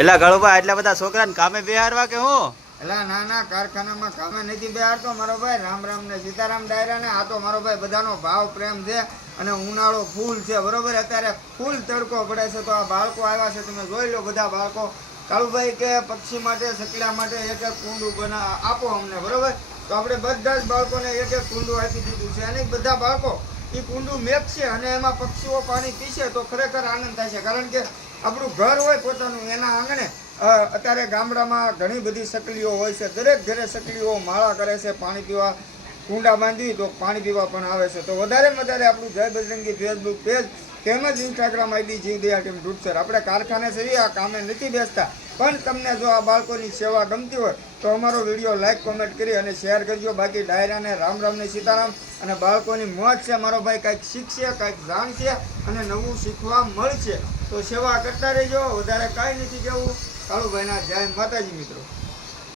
એલા ગળુભાઈ એટલા બધા છોકરાને કામે બેહારવા કે હું? એલા ના ના, કારખાનામાં કામે નથી બેહારતો મારો ભાઈ. રામ રામ ને સીતારામ ડાયરા ને. આ તો મારો ભાઈ બધાનો ભાવ પ્રેમ છે અને ઉનાળો ફૂલ છે બરોબર. અત્યારે ફૂલ તડકો પડે છે તો આ બાળકો આવ્યા છે, તમે જોઈ લો બધા બાળકો. કાળુભાઈ કે પક્ષી માટે સકડા માટે એક એક કુંડું આપો અમને બરોબર. તો આપણે બધા જ બાળકોને એક એક કુંડું આપી દીધું છે અને બધા બાળકો એ કુંડું મેકશે અને એમાં પક્ષીઓ પાણી પીશે તો ખરેખર આનંદ થાય છે. કારણ કે આપણું ઘર હોય પોતાનું, એના આંગણે અત્યારે ગામડામાં ઘણી બધી સકલીઓ હોય છે. દરેક ઘરે સકલીઓ માળા કરે છે, પાણી પીવા કુંડા બાંધી તો પાણી પીવા પણ આવે છે. તો વધારે વધારે આપણું જય બજરંગી ફેસબુક પેજ તેમજ ઇન્સ્ટાગ્રામ આઈડી જીવદયા ટીમ ડૂટસર. આપણે કારખાને છે આ કામે નથી બેસતા, પણ તમને જો આ બાળકોની સેવા ગમતી હોય તો અમારો વિડીયો લાઈક કોમેન્ટ કરી અને શેર કરજો. બાકી ડાયરાને રામ રામ ને સીતારામ. અને બાળકોની મોજ છે મારો ભાઈ, કંઈક શીખશે, કંઈક જાણશે અને નવું શીખવા મળશે. તો સેવા કરતા રહેજો, વધારે કાંઈ નથી કહેવું. કાળુભાઈના જય માતાજી મિત્રો.